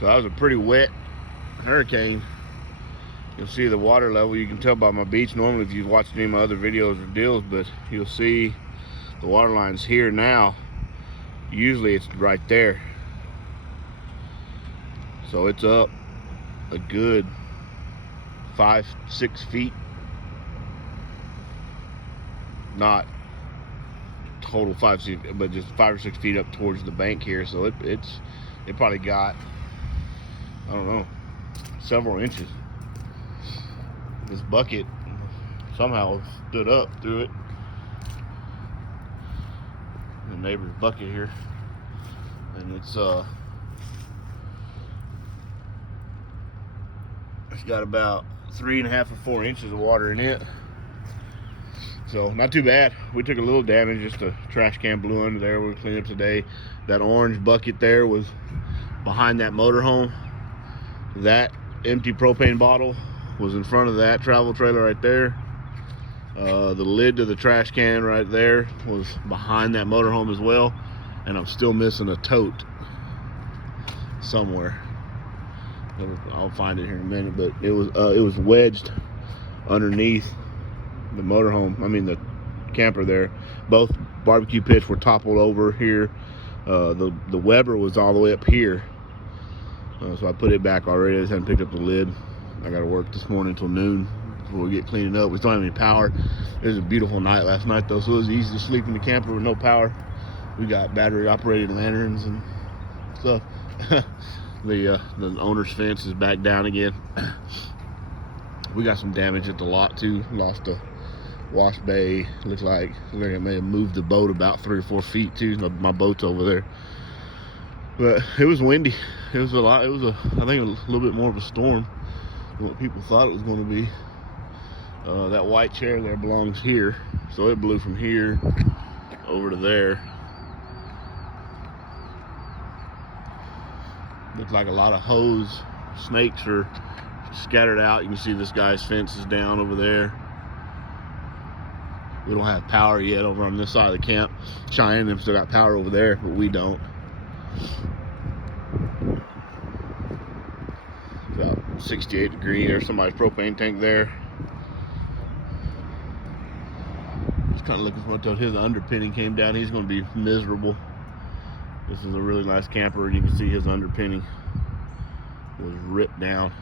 So that was a pretty wet hurricane. You'll see the water level. You can tell by my beach normally if you've watched any of my other videos or deals, but you'll see the water line's here now. Usually it's right there. So it's up a good 5-6 feet. Not total 5 feet, but just 5 or 6 feet up towards the bank here. So it probably got, I don't know, several inches. This bucket somehow stood up through it. The neighbor's bucket here, and it's got about 3.5 or 4 inches of water in it. So not too bad. We took a little damage, just a trash can blew under there. We cleaned up today. That orange bucket there was behind that motorhome. That empty propane bottle was in front of that travel trailer right there. The lid to the trash can right there was behind that motorhome as well. And I'm still missing a tote somewhere. I'll find it here in a minute, but it was wedged underneath the motorhome, I mean the camper there. Both barbecue pits were toppled over here. The Weber was all the way up here. So I put it back already. I just haven't picked up the lid. I got to work this morning until noon before we get cleaning up. We don't have any power. It was a beautiful night last night though, so it was easy to sleep in the camper with no power. We got battery operated lanterns and stuff. The owner's fence is back down again. We got some damage at the lot too. Lost a wash bay. Looks like I may have moved the boat about 3 or 4 feet too. My boat's over there. But it was windy. It was a lot. It was I think a little bit more of a storm than what people thought it was going to be. That white chair there belongs here, so it blew from here over to there. Looks like a lot of hose snakes are scattered out. You can see this guy's fence is down over there. We don't have power yet over on this side of the camp. Cheyenne and them still got power over there, but we don't. About 68 degrees. There's somebody's propane tank there. Just kind of looking for until his underpinning came down. He's going to be miserable. This is a really nice camper, and you can see his underpinning was ripped down.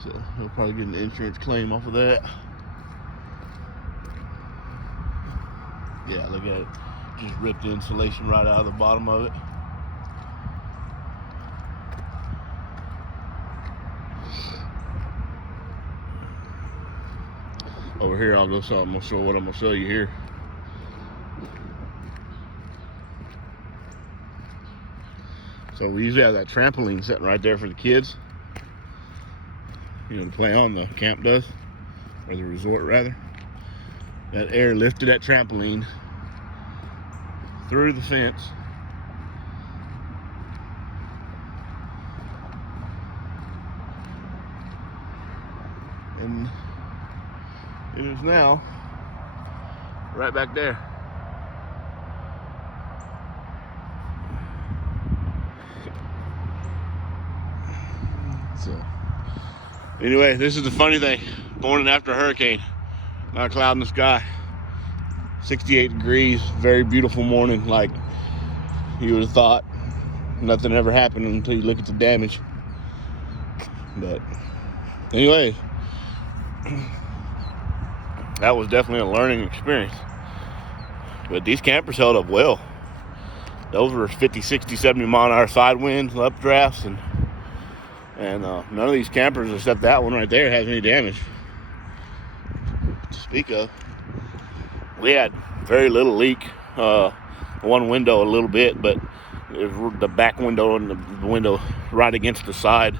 So he'll probably get an insurance claim off of that. Yeah, look at it. Just ripped the insulation right out of the bottom of it. Over here, I'm gonna show what I'm gonna show you here. So we usually have that trampoline sitting right there for the kids, you know, to play on. The camp does, or the resort rather. That air lifted that trampoline through the fence and it is now right back there. So anyway, this is the funny thing. Morning after a hurricane, not a cloud in the sky. 68 degrees, very beautiful morning. Like you would have thought nothing ever happened until you look at the damage. But anyway, that was definitely a learning experience. But these campers held up well. Those were 50, 60, 70 mile an hour side winds, updrafts, and none of these campers except that one right there has any damage to speak of. We had very little leak. One window a little bit, but it was the back window and the window right against the side,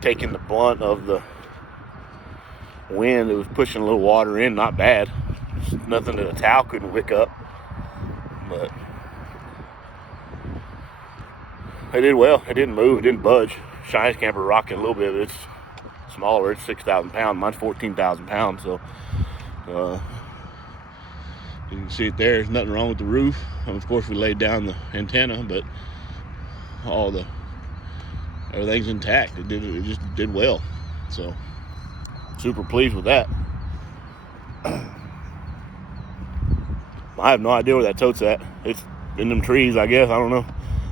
taking the blunt of the wind. It was pushing a little water in, not bad. Nothing that a towel couldn't wick up. But it did well. It didn't move, it didn't budge. Cheyenne's camper rocking a little bit. It's smaller. It's 6,000 pounds. Mine's 14,000 pounds. So you can see it there. There's nothing wrong with the roof. And of course, we laid down the antenna, but all the everything's intact. It just did well. So super pleased with that. I have no idea where that tote's at. It's in them trees, I guess. I don't know.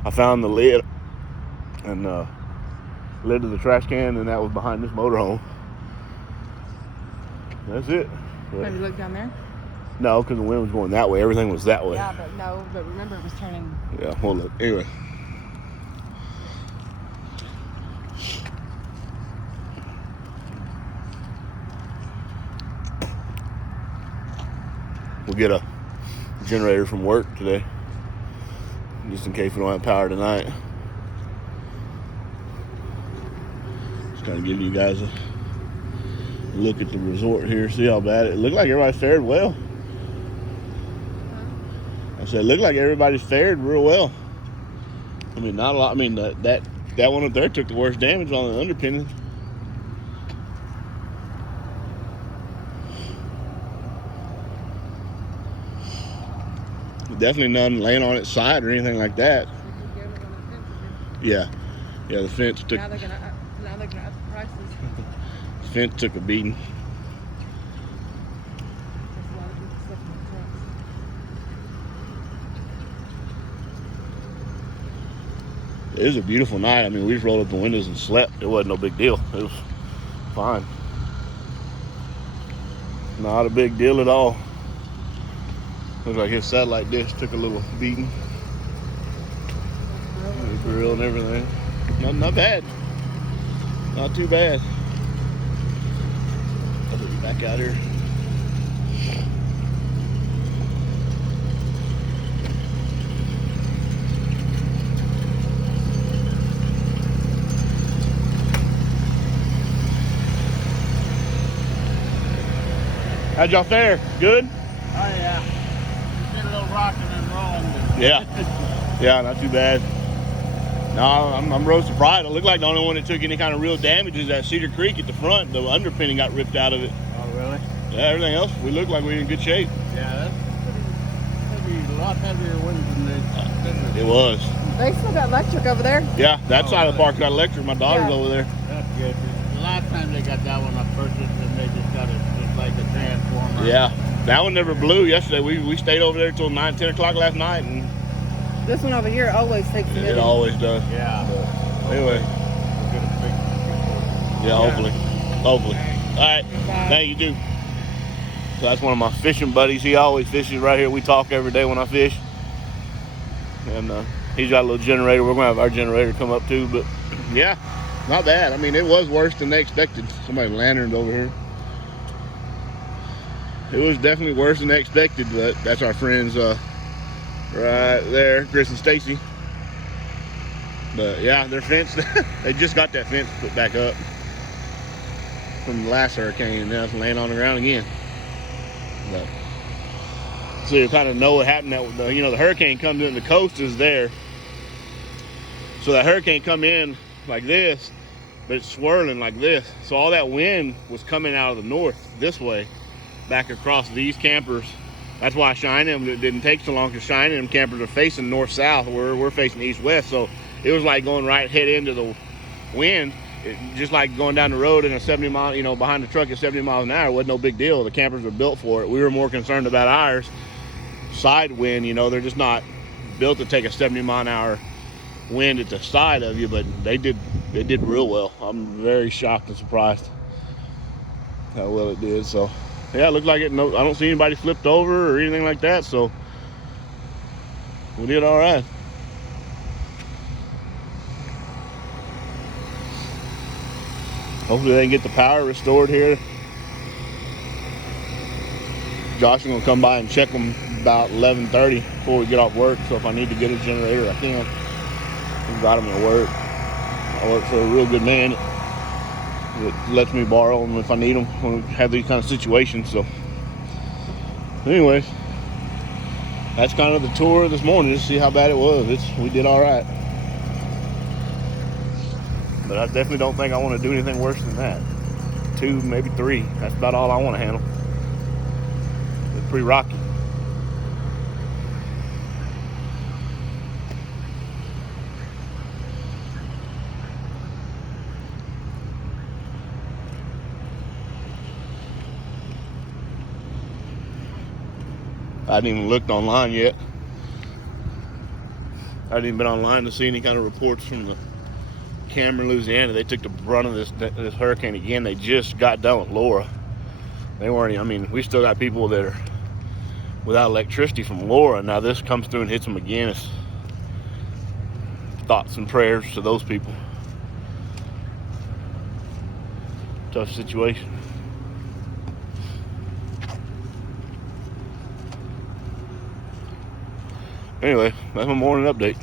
I found the lid and lid to the trash can, and that was behind this motorhome. That's it. But, have you looked down there? no, because the wind was going that way. Everything was that way. Yeah, but remember it was turning. Yeah, well, look. Anyway. We'll get a generator from work today, just in case we don't have power tonight. Just kind of give you guys a look at the resort here, see how bad it looked like. Everybody fared well. I said, it looked like everybody fared real well. I mean, not a lot. I mean, that one up there took the worst damage on the underpinning. Definitely none laying on its side or anything like that. Yeah, the fence took. Now they're gonna up the prices. The fence took a beating. It was a beautiful night. I mean, we just rolled up the windows and slept. It wasn't no big deal. It was fine. Not a big deal at all. Looks like his satellite dish took a little beating. The grill and everything. Not bad. Not too bad. I'll put you back out here. How'd y'all fare? Good? Oh yeah. Just did a little rocking and rolling. But Yeah, not too bad. No, I'm real surprised. It looked like the only one that took any kind of real damage is that Cedar Creek at the front. The underpinning got ripped out of it. Oh really? Yeah, everything else, we look like we're in good shape. Yeah, that's pretty a lot heavier winds than they. It was. They still got electric over there. Yeah, that side of the park got electric. My daughter's over there. That's good. The last time they got that one I purchased, and they just got it just like a transformer. Yeah, that one never blew yesterday. We stayed over there till 9, 10 o'clock last night, and This one over here always takes a it minute. always does. Yeah. But anyway, yeah, hopefully. All right, Bye. thank you, too. So that's one of my fishing buddies. He always fishes right here. We talk every day when I fish. And he's got a little generator. We're going to have our generator come up too. But yeah, not bad. I mean, it was worse than they expected. Somebody lanterned over here. It was definitely worse than they expected, but that's our friends right there, Chris and Stacy. But yeah, their fence, they just got that fence put back up from the last hurricane, and now it's laying on the ground again. But, so you kind of know what happened. That the hurricane comes in, the coast is there. So that hurricane come in like this, but it's swirling like this. So all that wind was coming out of the north this way, back across these campers. That's why Cheyenne it didn't take so long, because Cheyenne and them campers are facing north-south, where we're facing east-west. So it was like going right head into the wind. Just like going down the road in a 70 mile, behind the truck at 70 miles an hour. It wasn't no big deal. The campers were built for it. We were more concerned about ours. Side wind, they're just not built to take a 70 mile an hour wind at the side of you, but they did real well. I'm very shocked and surprised how well it did. So yeah, it looked like it. No, I don't see anybody flipped over or anything like that. So we did all right. Hopefully they can get the power restored here. Josh is going to come by and check them about 11:30 before we get off work. So if I need to get a generator, I can. We've got them at work. I work for a real good man that lets me borrow them if I need them when we have these kind of situations. So anyway, that's kind of the tour this morning, just to see how bad it was. We did all right. But I definitely don't think I want to do anything worse than that. 2, maybe 3. That's about all I want to handle. It's pretty rocky. I hadn't even looked online yet. I hadn't even been online to see any kind of reports from the Cameron, Louisiana. They took the brunt of this hurricane again. They just got done with Laura. They weren't. I mean, we still got people that are without electricity from Laura. Now this comes through and hits them again. It's thoughts and prayers to those people. Tough situation. Anyway, that's my morning update.